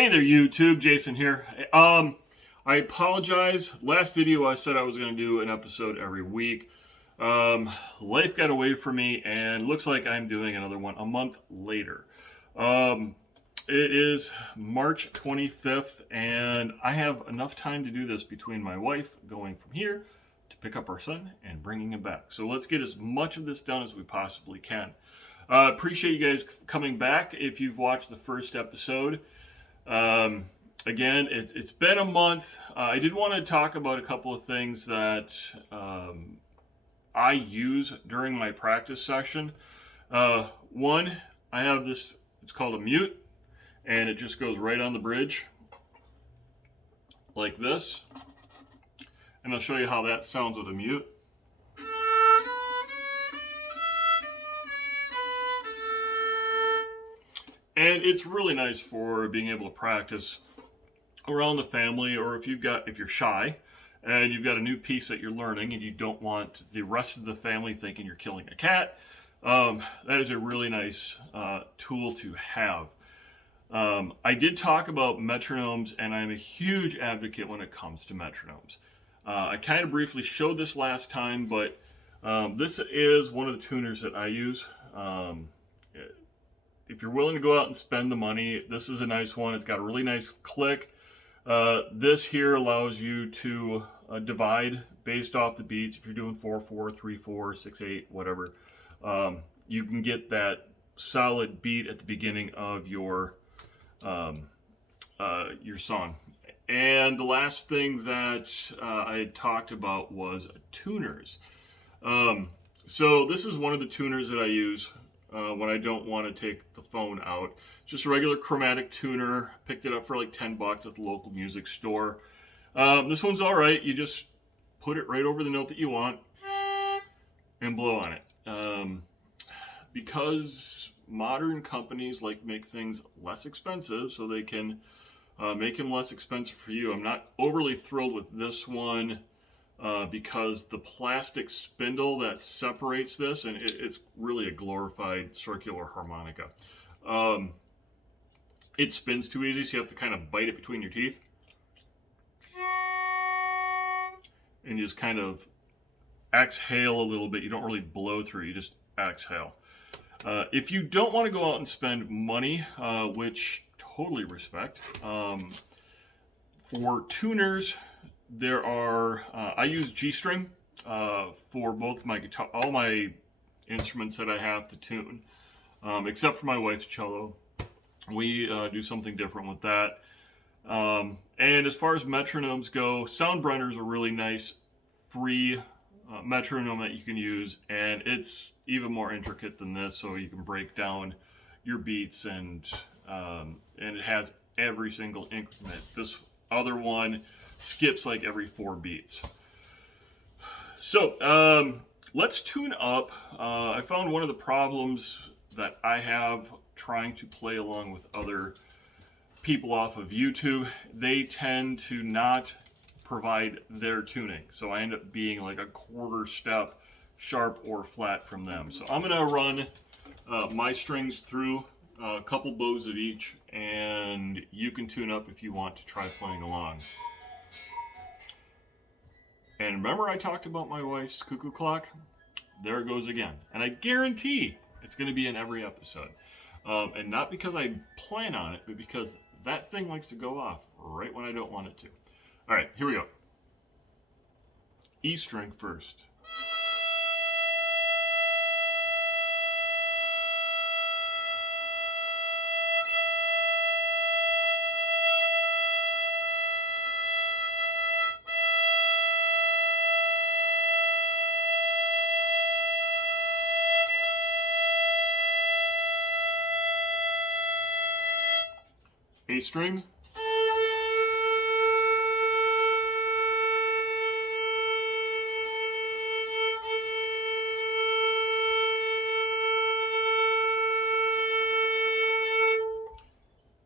Hey there, YouTube. Jason here. I apologize. Last video I said I was going to do an episode every week. Life got away from me, and looks like I'm doing another one a month later. It is March 25th, and I have enough time to do this between my wife going from here to pick up our son and bringing him back. So let's get as much of this done as we possibly can. Appreciate you guys coming back if you've watched the first episode. Again, it's been a month. I did want to talk about a couple of things that I use during my practice session. One, I have this, it's called a mute, and it just goes right on the bridge like this. And I'll show you how that sounds with a mute. And it's really nice for being able to practice around the family, or if you're shy and you've got a new piece that you're learning and you don't want the rest of the family thinking you're killing a cat. That is a really nice tool to have. I did talk about metronomes, and I'm a huge advocate when it comes to metronomes. I kind of briefly showed this last time, but this is one of the tuners that I use. If you're willing to go out and spend the money, this is a nice one. It's got a really nice click. This here allows you to divide based off the beats. If you're doing 4/4, 3/4, 6/8, whatever, you can get that solid beat at the beginning of your song. And the last thing that I had talked about was tuners. So this is one of the tuners that I use when I don't want to take the phone out. Just a regular chromatic tuner. Picked it up for like $10 at the local music store. This one's all right. You just put it right over the note that you want and blow on it. Because modern companies like make things less expensive so they can make them less expensive for you. I'm not overly thrilled with this one. Because the plastic spindle that separates this, and it's really a glorified circular harmonica. It spins too easy, so you have to kind of bite it between your teeth. And you just kind of exhale a little bit. You don't really blow through, you just exhale. If you don't want to go out and spend money, which totally respect, for tuners, there are, I use G-string for both my guitar, all my instruments that I have to tune, except for my wife's cello. We do something different with that. And as far as metronomes go, Soundbrenner's a really nice free metronome that you can use, and it's even more intricate than this, so you can break down your beats, and it has every single increment. This other one skips like every 4 beats. So let's tune up. I found one of the problems that I have trying to play along with other people off of YouTube, they tend to not provide their tuning. So I end up being like a quarter step sharp or flat from them. So I'm gonna run my strings through a couple bows of each, and you can tune up if you want to try playing along. And remember I talked about my wife's cuckoo clock? There it goes again. And I guarantee it's going to be in every episode. And not because I plan on it, but because that thing likes to go off right when I don't want it to. All right, here we go. E string first. A string.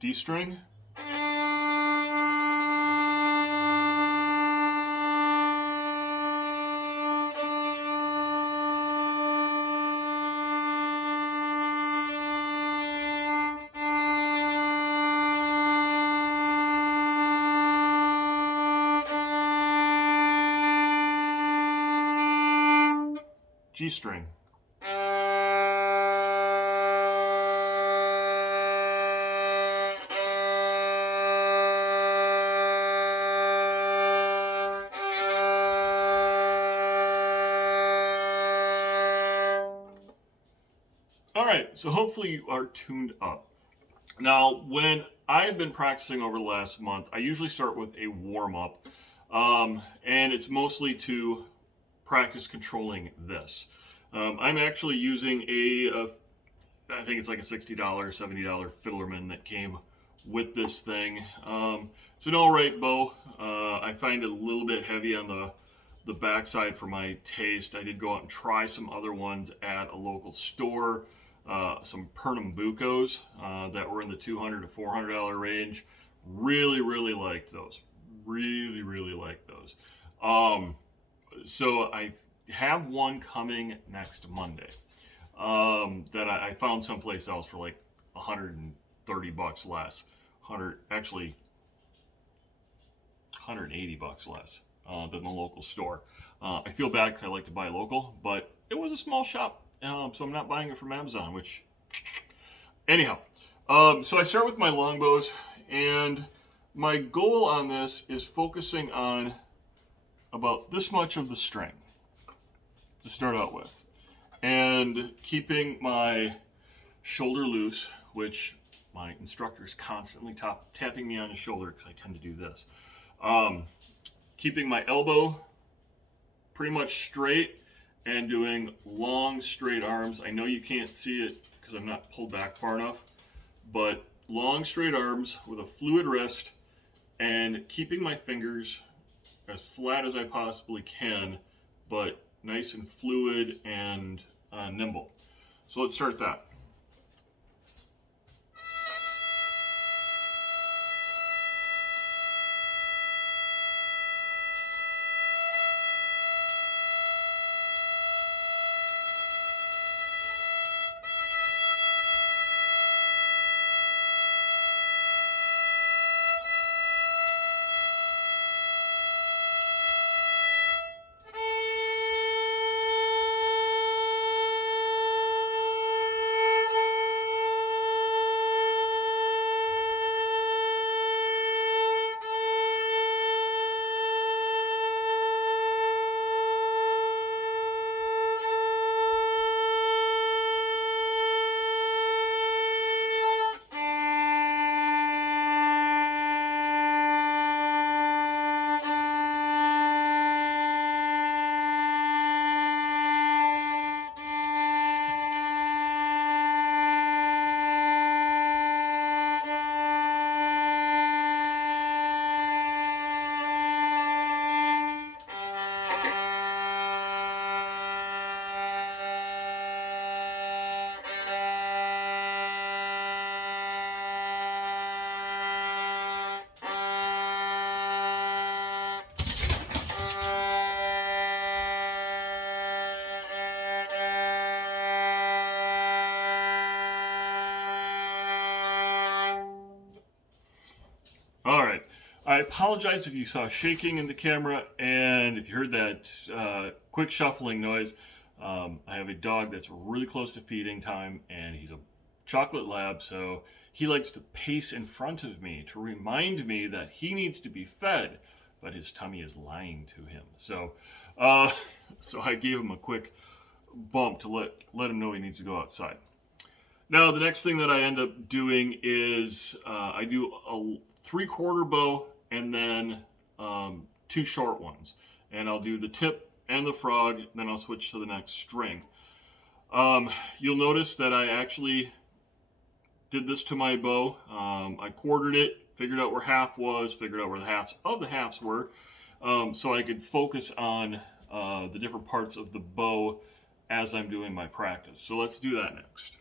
D string. G string. All right, so hopefully you are tuned up. Now, when I've been practicing over the last month, I usually start with a warm up, and it's mostly to practice controlling this. I'm actually using I think it's like a $60, $70 Fiddlerman that came with this thing. It's an all right bow. I find it a little bit heavy on the backside for my taste. I did go out and try some other ones at a local store. Some Pernambucos that were in the $200 to $400 range. Really, really liked those. Really, really liked those. So I have one coming next Monday that I found someplace else for like $130 less. 180 bucks less than the local store. I feel bad because I like to buy local, but it was a small shop. So I'm not buying it from Amazon, which, anyhow. So I start with my longbows, and my goal on this is focusing on about this much of the string to start out with, and keeping my shoulder loose, which my instructor is constantly tapping me on the shoulder because I tend to do this. Keeping my elbow pretty much straight, and doing long straight arms. I know you can't see it because I'm not pulled back far enough, but long straight arms with a fluid wrist, and keeping my fingers as flat as I possibly can, but nice and fluid and nimble. So let's start that. All right. I apologize if you saw shaking in the camera and if you heard that quick shuffling noise. I have a dog that's really close to feeding time, and he's a chocolate lab, so he likes to pace in front of me to remind me that he needs to be fed, but his tummy is lying to him. So, so I gave him a quick bump to let him know he needs to go outside. Now, the next thing that I end up doing is I do a 3/4 bow and then 2 short ones. And I'll do the tip and the frog, then I'll switch to the next string. You'll notice that I actually did this to my bow. I quartered it, figured out where half was, figured out where the halves of the halves were, so I could focus on the different parts of the bow as I'm doing my practice. So let's do that next.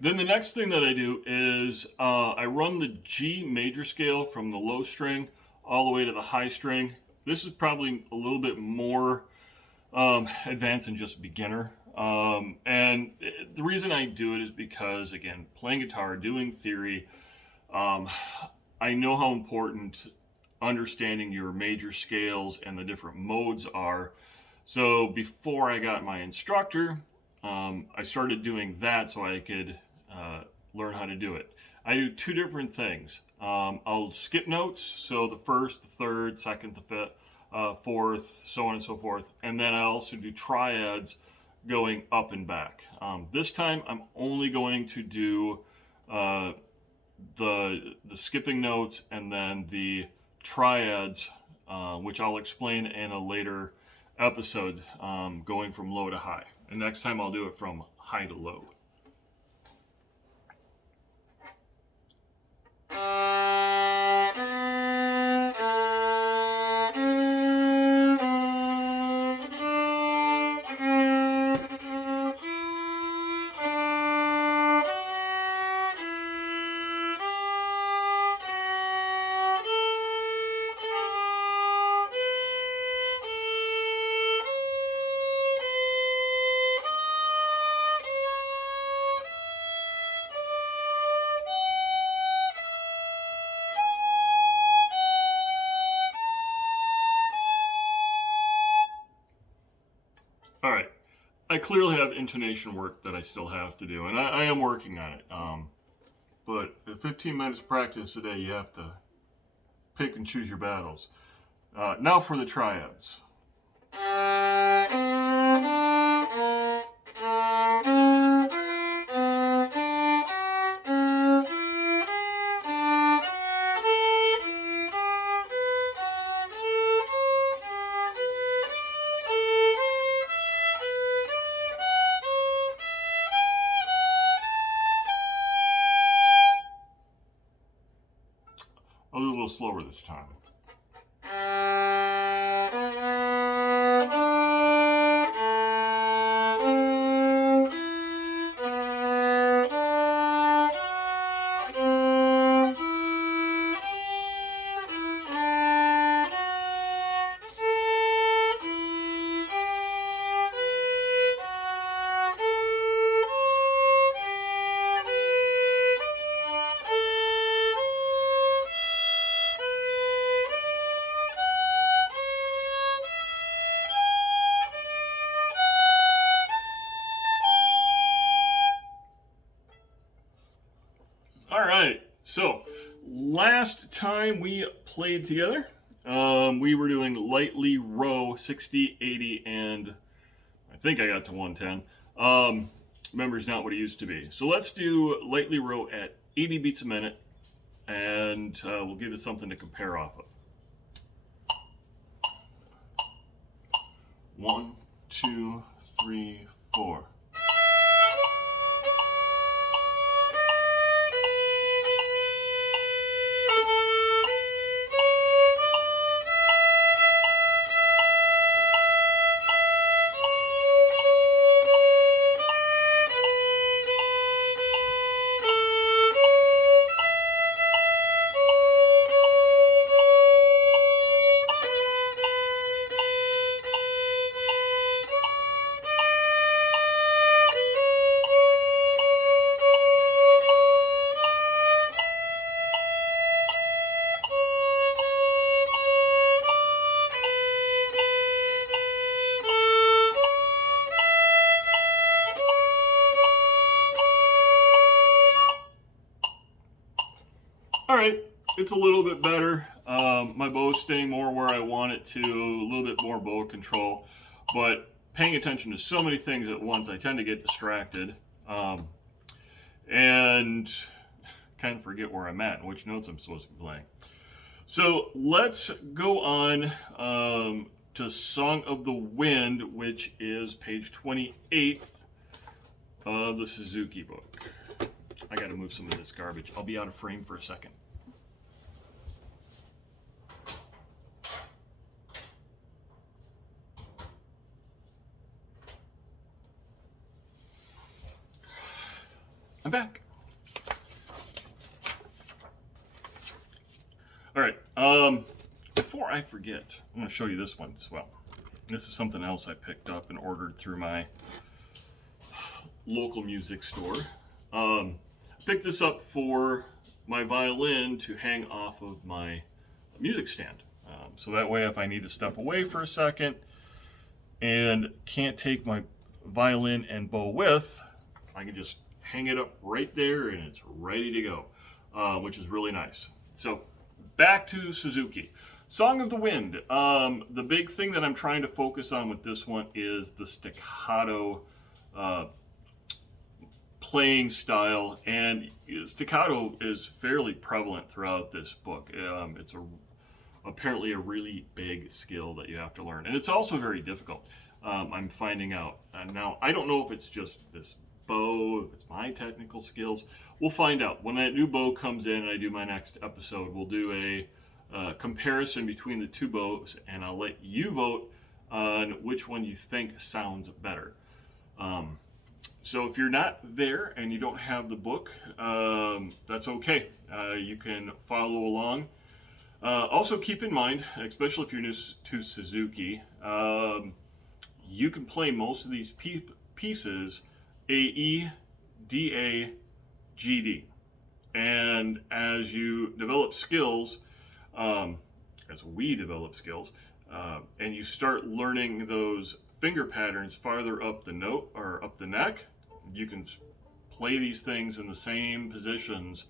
Then the next thing that I do is I run the G major scale from the low string all the way to the high string. This is probably a little bit more advanced than just beginner. And the reason I do it is because, again, playing guitar, doing theory, um, I know how important understanding your major scales and the different modes are. So before I got my instructor, I started doing that so I could uh, learn how to do it. I do two different things. I'll skip notes, so the first, the third, second, the fifth, fourth, so on and so forth. And then I also do triads going up and back. This time I'm only going to do uh, the skipping notes and then the triads, which I'll explain in a later episode, going from low to high. And next time I'll do it from high to low. All right. I clearly have intonation work that I still have to do, and I am working on it. But at 15 minutes of practice a day, you have to pick and choose your battles. Now for the triads. I'll do a little slower this time. All right. So last time we played together, we were doing lightly row 60, 80, and I think I got to 110. Memory's not what it used to be. So let's do lightly row at 80 beats a minute, and we'll give it something to compare off of. 1, 2, 3, 4. All right, it's a little bit better. My bow's staying more where I want it to, a little bit more bow control, but paying attention to so many things at once, I tend to get distracted and kind of forget where I'm at and which notes I'm supposed to be playing. So let's go on to Song of the Wind, which is page 28 of the Suzuki book. I gotta move some of this garbage. I'll be out of frame for a second. I'm back. All right. Before I forget, I'm going to show you this one as well. This is something else I picked up and ordered through my local music store. I picked this up for my violin to hang off of my music stand. So that way, if I need to step away for a second and can't take my violin and bow with, I can just hang it up right there and it's ready to go, which is really nice. So back to Suzuki. Song of the Wind. The big thing that I'm trying to focus on with this one is the staccato playing style, and staccato is fairly prevalent throughout this book. It's apparently a really big skill that you have to learn, and it's also very difficult. I'm finding out now. I don't know if it's just this bow, if it's my technical skills. We'll find out when that new bow comes in and I do my next episode. We'll do a comparison between the two bows, and I'll let you vote on which one you think sounds better. So if you're not there and you don't have the book, that's okay. You can follow along. Also keep in mind, especially if you're new to Suzuki, you can play most of these pieces A-E, D-A, G-D. And as you develop skills, as we develop skills, and you start learning those finger patterns farther up the note or up the neck, you can play these things in the same positions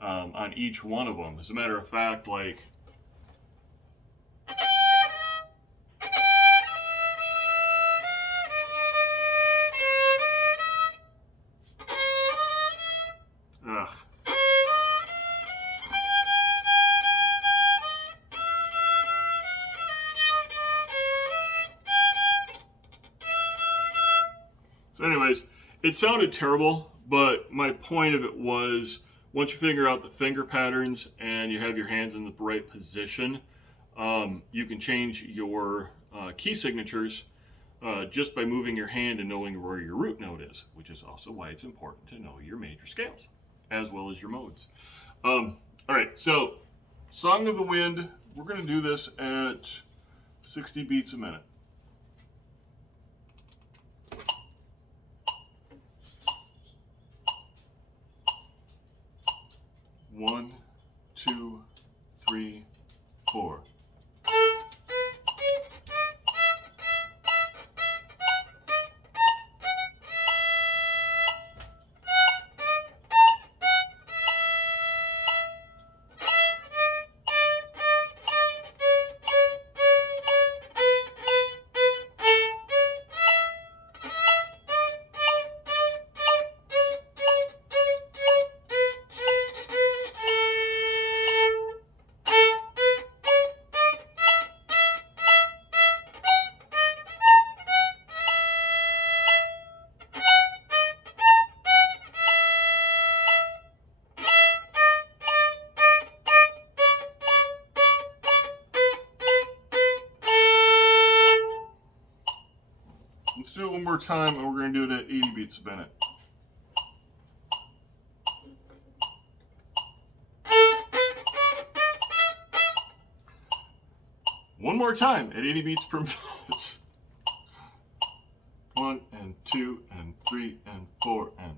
on each one of them. As a matter of fact, like ugh. So anyways, it sounded terrible, but my point of it was once you figure out the finger patterns and you have your hands in the right position, you can change your key signatures just by moving your hand and knowing where your root note is, which is also why it's important to know your major scales as well as your modes. All right, so Song of the Wind, we're going to do this at 60 beats a minute. One, two, three, four. Let's do it one more time, and we're going to do it at 80 beats a minute. One more time at 80 beats per minute. 1 and 2 and 3 and 4 and...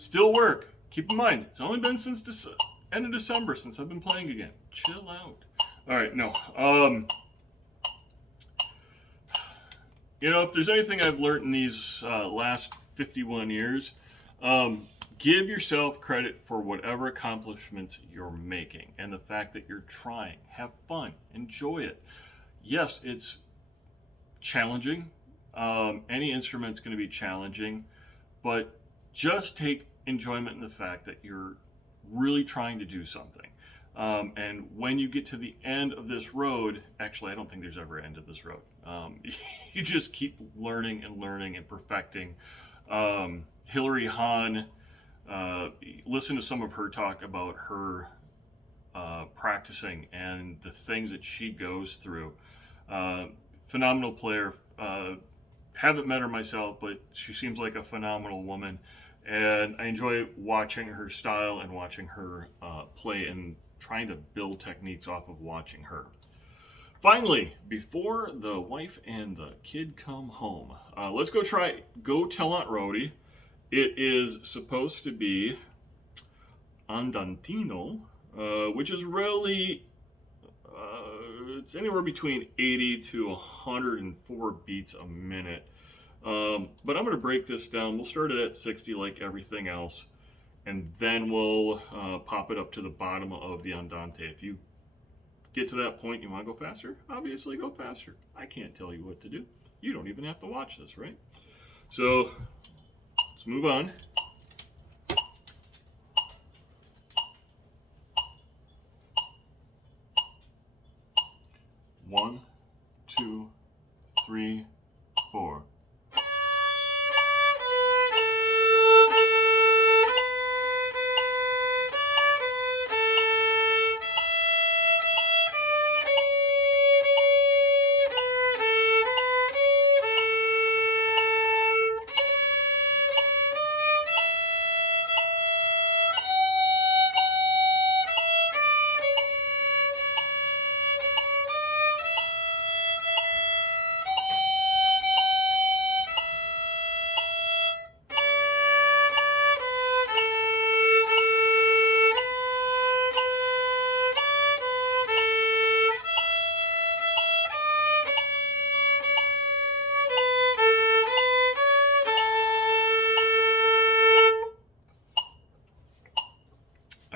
Still work. Keep in mind, it's only been since end of December since I've been playing again. Chill out. All right, no. You know, if there's anything I've learned in these last 51 years, give yourself credit for whatever accomplishments you're making and the fact that you're trying. Have fun. Enjoy it. yes, it's challenging. Any instrument's going to be challenging, but just take enjoyment in the fact that you're really trying to do something. And when you get to the end of this road, actually, I don't think there's ever an end of this road. You just keep learning and learning and perfecting. Hillary Hahn, listen to some of her talk about her practicing and the things that she goes through. Phenomenal player. Haven't met her myself, but she seems like a phenomenal woman. And I enjoy watching her style and watching her play and trying to build techniques off of watching her. Finally, before the wife and the kid come home, let's go try Go Tell Aunt Rhody. It is supposed to be andantino, which is really it's anywhere between 80 to 104 beats a minute. But I'm going to break this down. We'll start it at 60 like everything else, and then we'll pop it up to the bottom of the andante. If you get to that point, you want to go faster, obviously go faster. I can't tell you what to do. You don't even have to watch this, right? So let's move on. One, two, three, four.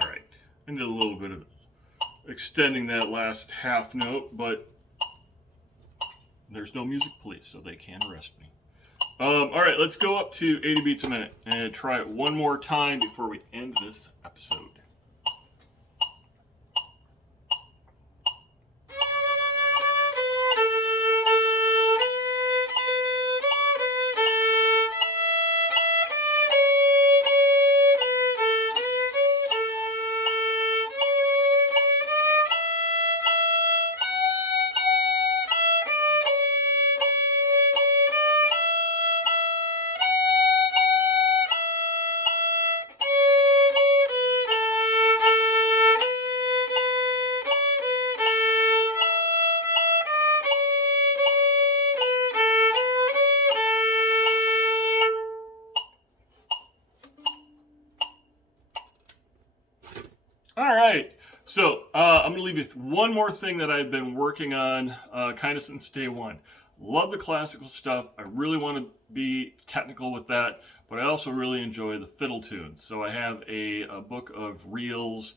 All right, I did a little bit of extending that last half note, but there's no music police, so they can arrest me. All right, let's go up to 80 beats a minute and try it one more time before we end this episode. All right. So I'm going to leave you with one more thing that I've been working on kind of since day one. Love the classical stuff. I really want to be technical with that, but I also really enjoy the fiddle tunes. So I have a book of reels,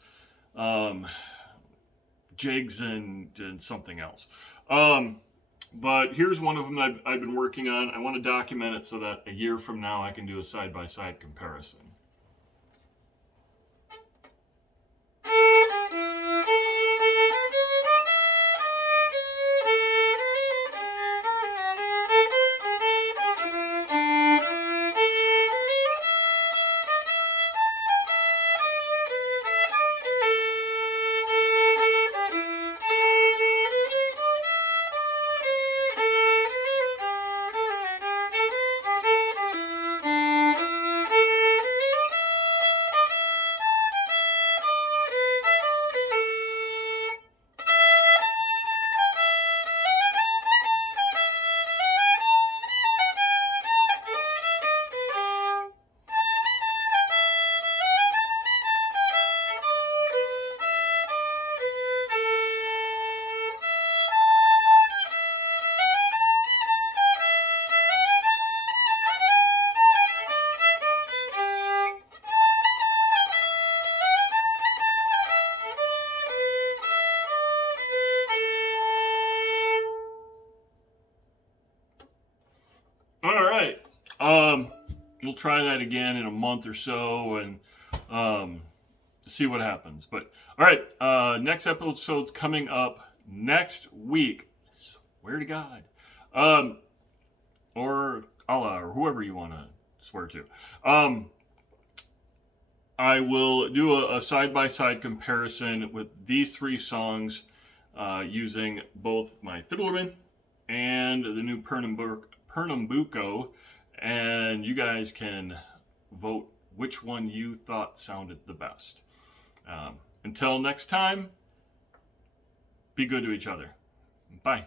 jigs, and something else. But here's one of them that I've been working on. I want to document it so that a year from now I can do a side-by-side comparison. we'll try that again in a month or so and see what happens. But all right, next episode's coming up next week. I swear to God, or Allah, or whoever you want to swear to. I will do a side-by-side comparison with these three songs using both my Fiddlerman and the new Pernambuco, and you guys can vote which one you thought sounded the best. Until next time, be good to each other. Bye.